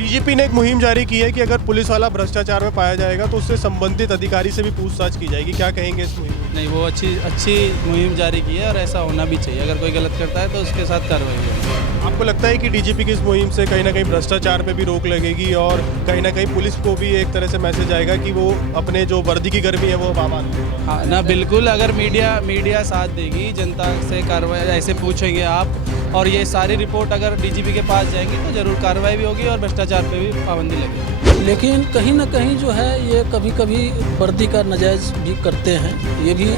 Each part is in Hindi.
डीजीपी ने एक मुहिम जारी की है कि अगर पुलिस वाला भ्रष्टाचार में पाया जाएगा तो उससे संबंधित अधिकारी से भी पूछताछ की जाएगी। क्या कहेंगे इस मुहिम में? नहीं, वो अच्छी मुहिम जारी की है और ऐसा होना भी चाहिए। अगर कोई गलत करता है तो उसके साथ कार्रवाई होगी। आपको लगता है कि डीजीपी की इस मुहिम से कहीं ना कहीं भ्रष्टाचार पे भी रोक लगेगी और कहीं ना कहीं पुलिस को भी एक तरह से मैसेज आएगा कि वो अपने जो वर्दी की गर्मी है वो आम आदमी को? हाँ ना, बिल्कुल। अगर मीडिया साथ देगी, जनता से कार्रवाई ऐसे पूछेंगे आप, और ये सारी रिपोर्ट अगर डीजीपी के पास जाएंगी तो जरूर कार्रवाई भी होगी और भ्रष्टाचार पे भी पाबंदी लगेगी। लेकिन कहीं ना कहीं जो है ये कभी कभी वर्दी का नाजायज़ भी करते हैं। ये भी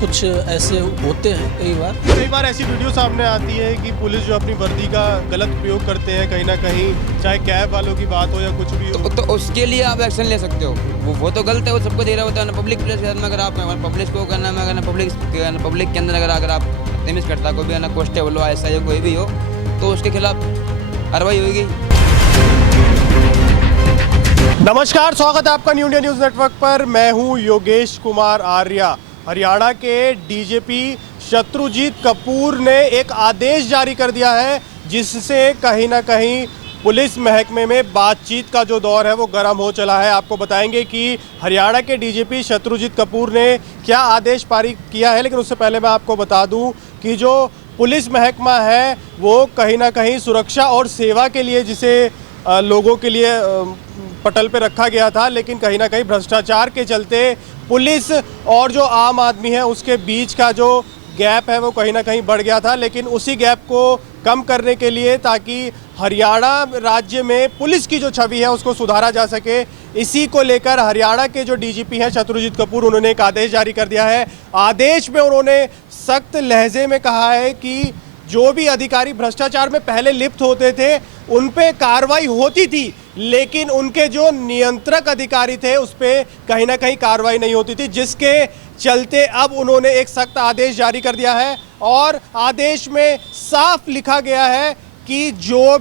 कुछ ऐसे होते हैं कई बार ऐसी वीडियो सामने आती है कि पुलिस जो अपनी वर्दी का गलत प्रयोग करते हैं कहीं ना कहीं, चाहे कैब वालों की बात हो या कुछ भी हो। तो उसके लिए आप एक्शन ले सकते हो। वो तो गलत है, वो सबको दे रहा होता है ना। पब्लिक प्लेस में अगर आप पब्लिक को करना में अगर पब्लिक के अंदर अगर आप बदतमीज करता कोई भी ना, कांस्टेबल हो, ऐसा कोई भी हो, तो उसके खिलाफ कार्रवाई होगी। नमस्कार, स्वागत है आपका न्यू इंडिया न्यूज़ नेटवर्क पर। मैं हूं योगेश कुमार आर्या। हरियाणा के डीजीपी शत्रुजीत कपूर ने एक आदेश जारी कर दिया है जिससे कहीं ना कहीं पुलिस महकमे में बातचीत का जो दौर है वो गर्म हो चला है। आपको बताएंगे कि हरियाणा के डीजीपी शत्रुजीत कपूर ने क्या आदेश पारित किया है, लेकिन उससे पहले मैं आपको बता दूं कि जो पुलिस महकमा है वो कहीं ना कहीं सुरक्षा और सेवा के लिए जिसे लोगों के लिए पटल पे रखा गया था, लेकिन कहीं ना कहीं भ्रष्टाचार के चलते पुलिस और जो आम आदमी है उसके बीच का जो गैप है वो कहीं ना कहीं बढ़ गया था। लेकिन उसी गैप को कम करने के लिए, ताकि हरियाणा राज्य में पुलिस की जो छवि है उसको सुधारा जा सके, इसी को लेकर हरियाणा के जो डीजीपी हैं शत्रुजीत कपूर, उन्होंने एक आदेश जारी कर दिया है। आदेश में उन्होंने सख्त लहजे में कहा है कि जो भी अधिकारी भ्रष्टाचार में पहले लिप्त होते थे उन पे कार्रवाई होती थी, लेकिन उनके जो नियंत्रक अधिकारी थे उस पे कहीं ना कहीं कार्रवाई नहीं होती थी, जिसके चलते अब उन्होंने एक सख्त आदेश जारी कर दिया है। और आदेश में साफ लिखा गया है कि जो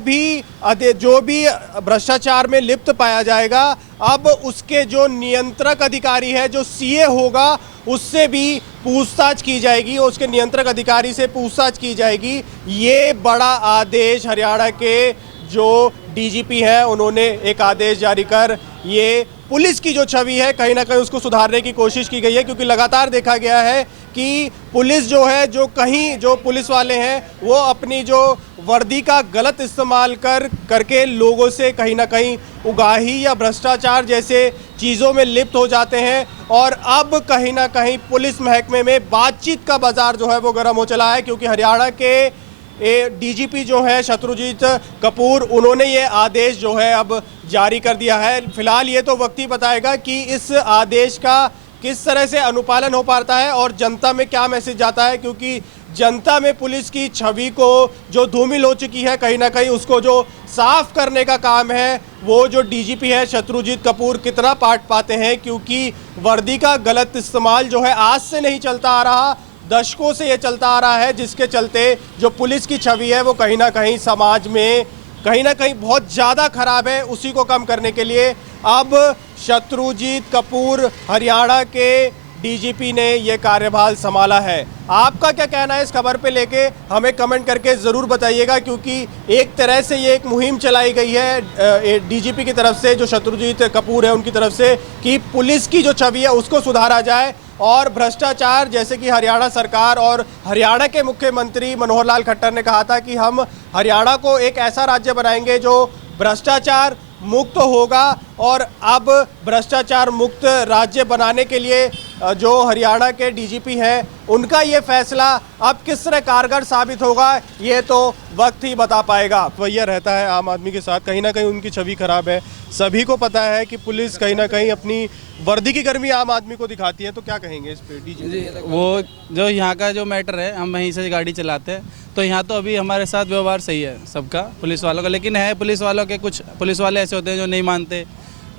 भी भ्रष्टाचार में लिप्त पाया जाएगा, अब उसके जो नियंत्रक अधिकारी है, जो सीए होगा, उससे भी पूछताछ की जाएगी, उसके नियंत्रक अधिकारी से पूछताछ की जाएगी। ये बड़ा आदेश हरियाणा के जो डीजीपी हैं उन्होंने एक आदेश जारी कर ये पुलिस की जो छवि है कहीं ना कहीं उसको सुधारने की कोशिश की गई है, क्योंकि लगातार देखा गया है कि पुलिस जो है, जो पुलिस वाले हैं वो अपनी जो वर्दी का गलत इस्तेमाल करके लोगों से कहीं ना कहीं उगाही या भ्रष्टाचार जैसे चीज़ों में लिप्त हो जाते हैं। और अब कहीं ना कहीं पुलिस महकमे में बातचीत का बाजार जो है वो गर्म हो चला है, क्योंकि हरियाणा के डीजीपी जो है शत्रुजीत कपूर, उन्होंने ये आदेश जो है अब जारी कर दिया है। फिलहाल ये तो वक्त ही बताएगा कि इस आदेश का किस तरह से अनुपालन हो पाता है और जनता में क्या मैसेज जाता है, क्योंकि जनता में पुलिस की छवि को जो धूमिल हो चुकी है कहीं ना कहीं उसको जो साफ करने का काम है वो जो डीजीपी है शत्रुजीत कपूर कितना पाट पाते हैं, क्योंकि वर्दी का गलत इस्तेमाल जो है आज से नहीं चलता आ रहा, दशकों से ये चलता आ रहा है, जिसके चलते जो पुलिस की छवि है वो कहीं ना कहीं समाज में कहीं ना कहीं बहुत ज़्यादा खराब है। उसी को कम करने के लिए अब शत्रुजीत कपूर हरियाणा के डीजीपी ने ये कार्यभार संभाला है। आपका क्या कहना है इस खबर पे लेके, हमें कमेंट करके ज़रूर बताइएगा, क्योंकि एक तरह से ये एक मुहिम चलाई गई है डीजीपी की तरफ से, जो शत्रुजीत कपूर है उनकी तरफ से, कि पुलिस की जो छवि है उसको सुधारा जाए और भ्रष्टाचार, जैसे कि हरियाणा सरकार और हरियाणा के मुख्यमंत्री मनोहर लाल खट्टर ने कहा था कि हम हरियाणा को एक ऐसा राज्य बनाएंगे जो भ्रष्टाचार मुक्त होगा। और अब भ्रष्टाचार मुक्त राज्य बनाने के लिए जो हरियाणा के डीजीपी हैं उनका ये फैसला अब किस तरह कारगर साबित होगा ये तो वक्त ही बता पाएगा। रवैया रहता है आम आदमी के साथ, कहीं ना कहीं उनकी छवि खराब है। सभी को पता है कि पुलिस कहीं ना कहीं अपनी वर्दी की गर्मी आम आदमी को दिखाती है, तो क्या कहेंगे इस पे डीजीपी? वो जो यहाँ का जो मैटर है, हम वहीं से गाड़ी चलाते हैं तो यहाँ तो अभी हमारे साथ व्यवहार सही है सबका, पुलिस वालों का। लेकिन है पुलिस वालों के कुछ पुलिस वाले ऐसे होते हैं जो नहीं मानते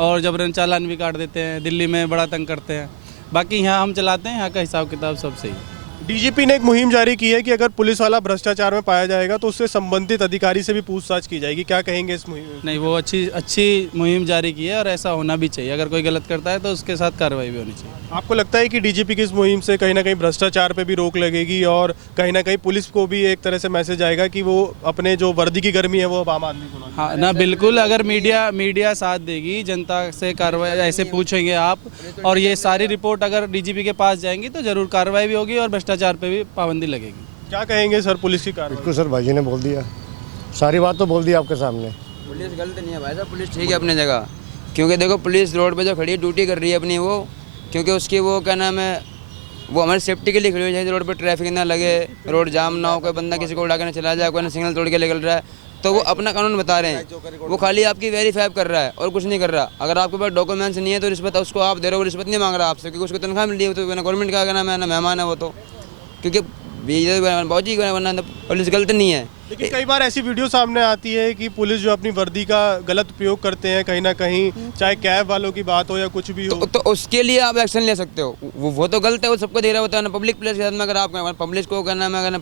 और जबरन चालान भी काट देते हैं, दिल्ली में बड़ा तंग करते हैं। बाकी यहाँ हम चलाते हैं, यहाँ का हिसाब किताब सब सही है। डीजीपी ने एक मुहिम जारी की है कि अगर पुलिस वाला भ्रष्टाचार में पाया जाएगा तो उससे संबंधित अधिकारी से भी पूछताछ की जाएगी, क्या कहेंगे इस मुहिम? नहीं, वो अच्छी मुहिम जारी की है और ऐसा होना भी चाहिए। अगर कोई गलत करता है तो उसके साथ कार्रवाई भी होनी चाहिए। आपको लगता है कि डीजीपी की इस मुहिम से कहीं ना कहीं भ्रष्टाचार पे भी रोक लगेगी और कहीं ना कहीं पुलिस को भी एक तरह से मैसेज आएगा कि वो अपने जो वर्दी की गर्मी है वो अब आम आदमी को ना? हाँ ना, बिल्कुल। अगर मीडिया साथ देगी, जनता से कार्रवाई ऐसे पूछेंगे आप और ये सारी रिपोर्ट अगर डीजीपी के पास जाएंगी तो जरूर कार्रवाई भी होगी और भ्रष्टाचार पे भी पाबंदी लगेगी। क्या कहेंगे सर पुलिस की कार्रवाई? बिल्कुल सर, भाई जी ने बोल दिया, सारी बात तो बोल दी आपके सामने। पुलिस गलत नहीं है भाई साहब, पुलिस ठीक है अपनी जगह। क्योंकि देखो पुलिस रोड पे जो खड़ी है ड्यूटी कर रही है अपनी, वो क्योंकि उसकी वो क्या नाम है, वो हमारी सेफ्टी के लिए खड़ी हुई है। रोड पे ट्रैफिक ना लगे, रोड जाम ना हो, कोई बंदा किसी को उड़ा के ना चला जाए, कोई ना सिग्नल तोड़ के निकल रहा है, तो वो अपना कानून बता रहे हैं। वो खाली आपकी वेरीफाई कर रहा है और कुछ नहीं कर रहा। अगर आपके पास डॉक्यूमेंट्स नहीं है तो रिश्वत उसको आप दे रहे हो, वो रिश्वत नहीं मांग रहा आपसे, क्योंकि उसको तनख्वाह मिल रही है। तो गवर्नमेंट का क्या नाम है ना, मेहमान है वो तो, क्योंकि बहुत ही वरना पुलिस गलत नहीं है। लेकिन कई बार ऐसी वीडियो सामने आती है कि पुलिस जो अपनी वर्दी का गलत उपयोग करते हैं कहीं ना कहीं, चाहे कैब वालों की बात हो या कुछ भी हो, तो उसके लिए आप एक्शन ले सकते हो। वो तो गलत है, वो सबको दे रहा होता है ना। पब्लिक प्लेस के साथ में अगर आप पब्लिक को करना है, अगर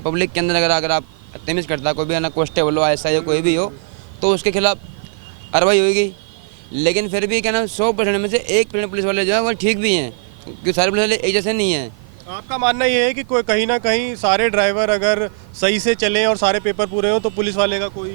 पब्लिक के अंदर अगर आप तमीज़ करता कोई भी है ना, कांस्टेबल हो, ऐसा या कोई भी हो, तो उसके खिलाफ कार्रवाई होगी। लेकिन फिर भी क्या ना, 100% में से 1% पुलिस वाले जो है वो ठीक भी हैं, क्योंकि सारे पुलिस वाले एक जैसे नहीं हैं। आपका मानना ये है कि कोई कहीं ना कहीं सारे ड्राइवर अगर सही से चलें और सारे पेपर पूरे हो तो पुलिस वाले का कोई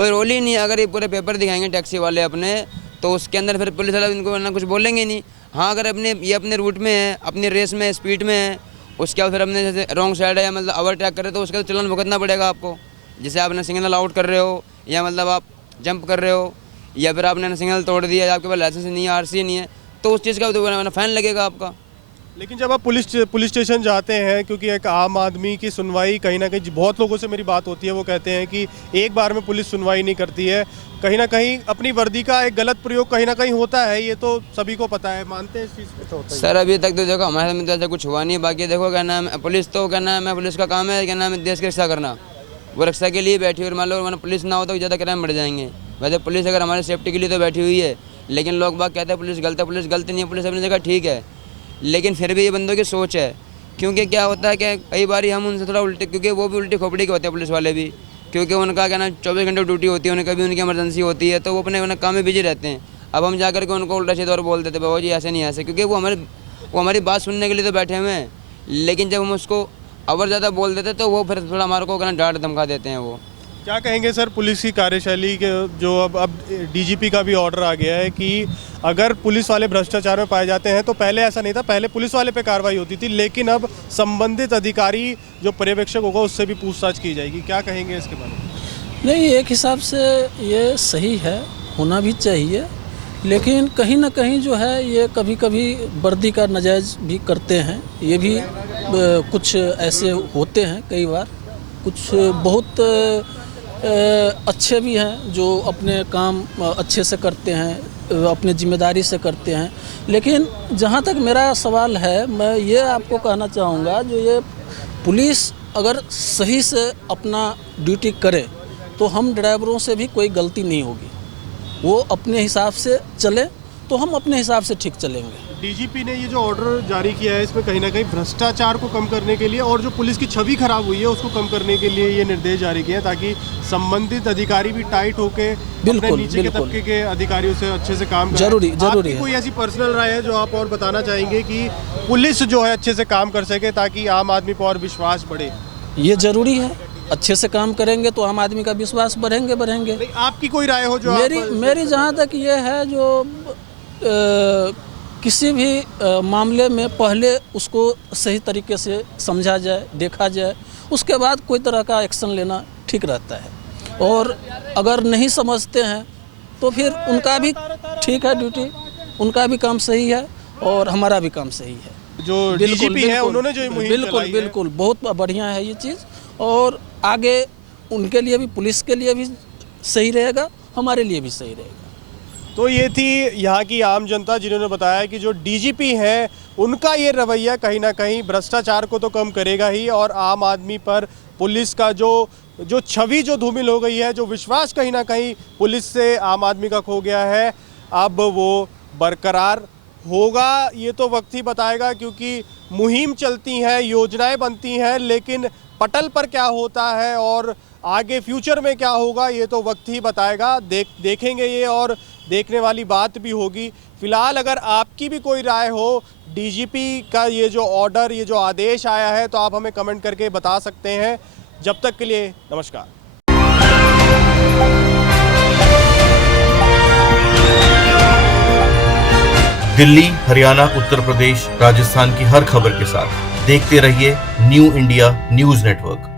रोल ही नहीं है। अगर ये पूरे पेपर दिखाएंगे टैक्सी वाले अपने, तो उसके अंदर फिर पुलिस वाले इनको ना कुछ बोलेंगे नहीं। हाँ, अगर अपने रूट में है, अपनी रेस में, स्पीड में है, उसके बाद फिर अपने जैसे रॉन्ग साइड है या मतलब ओवरटेक कर रहे हो, तो उसका तो चलान भुगतना पड़ेगा आपको। जैसे आपने सिग्नल आउट कर रहे हो या मतलब आप जंप कर रहे हो या फिर आपने सिग्नल तोड़ दिया, आपके पास लाइसेंस नहीं है, आरसी नहीं है, तो उस चीज़ का तो फाइन लगेगा आपका। लेकिन जब आप पुलिस स्टेशन जाते हैं, क्योंकि एक आम आदमी की सुनवाई कहीं ना कहीं, बहुत लोगों से मेरी बात होती है, वो कहते हैं कि एक बार में पुलिस सुनवाई नहीं करती है, कहीं ना कहीं अपनी वर्दी का एक गलत प्रयोग कहीं ना कहीं होता है, ये तो सभी को पता है, मानते हैं इस चीज़ को? सर अभी तक तो देखो हमारे साथ ऐसा कुछ हुआ नहीं। बाकी देखो क्या नाम है, पुलिस तो क्या नाम है, पुलिस का काम है क्या नाम है, देश की रक्षा करना। वो रक्षा के लिए बैठी हुई, मान लो पुलिस ना हो तो ज़्यादा क्राइम बढ़ जाएंगे। वैसे पुलिस अगर हमारी सेफ्टी के लिए तो बैठी हुई है, लेकिन लोग बाग कहते हैं पुलिस गलत है। पुलिस गलत नहीं है, पुलिस अपनी जगह ठीक है, लेकिन फिर भी ये बंदों की सोच है। क्योंकि क्या होता है कि कई बार हम उनसे थोड़ा उल्टे, क्योंकि वो भी उल्टी खोपड़ी के होते हैं पुलिस वाले भी, क्योंकि उनका क्या ना 24 घंटे ड्यूटी होती है, उन्हें कभी उनकी इमरजेंसी होती है, तो वो अपने काम में बिजी रहते हैं। अब हम जाकर के उनको उल्टा सीधा और बोल देते बाबा जी ऐसे नहीं ऐसे, क्योंकि वो हमारी बात सुनने के लिए तो बैठे हुए हैं। लेकिन जब हम उसको और ज़्यादा बोल देते तो वो फिर थोड़ा हमारे को डांट धमका देते हैं। वो क्या कहेंगे सर पुलिस की कार्यशैली के, जो अब डीजीपी का भी ऑर्डर आ गया है कि अगर पुलिस वाले भ्रष्टाचार में पाए जाते हैं, तो पहले ऐसा नहीं था, पहले पुलिस वाले पे कार्रवाई होती थी, लेकिन अब संबंधित अधिकारी जो पर्यवेक्षक होगा उससे भी पूछताछ की जाएगी, क्या कहेंगे इसके बारे में? नहीं, एक हिसाब से ये सही है, होना भी चाहिए, लेकिन कहीं ना कहीं जो है ये कभी कभी वर्दी का नाजायज़ भी करते हैं। ये भी कुछ ऐसे होते हैं कई बार, कुछ बहुत अच्छे भी हैं जो अपने काम अच्छे से करते हैं, अपने जिम्मेदारी से करते हैं। लेकिन जहाँ तक मेरा सवाल है, मैं ये आपको कहना चाहूँगा, जो ये पुलिस अगर सही से अपना ड्यूटी करे तो हम ड्राइवरों से भी कोई गलती नहीं होगी। वो अपने हिसाब से चले तो हम अपने हिसाब से ठीक चलेंगे। डीजीपी ने ये जो ऑर्डर जारी किया है, इसमें कहीं ना कहीं भ्रष्टाचार को कम करने के लिए और जो पुलिस की छवि खराब हुई है उसको कम करने के लिए ये निर्देश जारी किए हैं, ताकि संबंधित अधिकारी भी टाइट होके अपने नीचे के तबके के अधिकारियों से अच्छे से काम करें। जरूरी है। कोई ऐसी पर्सनल राय है जो आप और बताना चाहेंगे कि पुलिस जो है अच्छे से काम कर सके, ताकि आम आदमी पर और विश्वास बढ़े? ये जरूरी है, अच्छे से काम करेंगे तो आम आदमी का विश्वास बढ़ेंगे। आपकी कोई राय हो जो मेरी जहाँ तक ये है, जो किसी भी मामले में पहले उसको सही तरीके से समझा जाए, देखा जाए, उसके बाद कोई तरह का एक्शन लेना ठीक रहता है। और अगर नहीं समझते हैं तो फिर उनका भी ठीक है ड्यूटी, उनका भी काम सही है और हमारा भी काम सही है। जो डीजीपी है उन्होंने जो मुहिम चलाई है, बिल्कुल बहुत बढ़िया है ये चीज़, और आगे उनके लिए भी, पुलिस के लिए भी सही रहेगा, हमारे लिए भी सही रहेगा। तो ये थी यहाँ की आम जनता, जिन्होंने बताया कि जो डीजीपी है उनका ये रवैया कहीं ना कहीं भ्रष्टाचार को तो कम करेगा ही, और आम आदमी पर पुलिस का जो छवि जो धूमिल हो गई है, जो विश्वास कहीं ना कहीं पुलिस से आम आदमी का खो गया है, अब वो बरकरार होगा ये तो वक्त ही बताएगा, क्योंकि मुहिम चलती हैं, योजनाएं बनती हैं, लेकिन पटल पर क्या होता है और आगे फ्यूचर में क्या होगा ये तो वक्त ही बताएगा। देखेंगे ये, और देखने वाली बात भी होगी। फिलहाल अगर आपकी भी कोई राय हो डीजीपी का ये जो ऑर्डर, ये जो आदेश आया है, तो आप हमें कमेंट करके बता सकते हैं। जब तक के लिए नमस्कार। दिल्ली, हरियाणा, उत्तर प्रदेश, राजस्थान की हर खबर के साथ देखते रहिए न्यू इंडिया न्यूज नेटवर्क।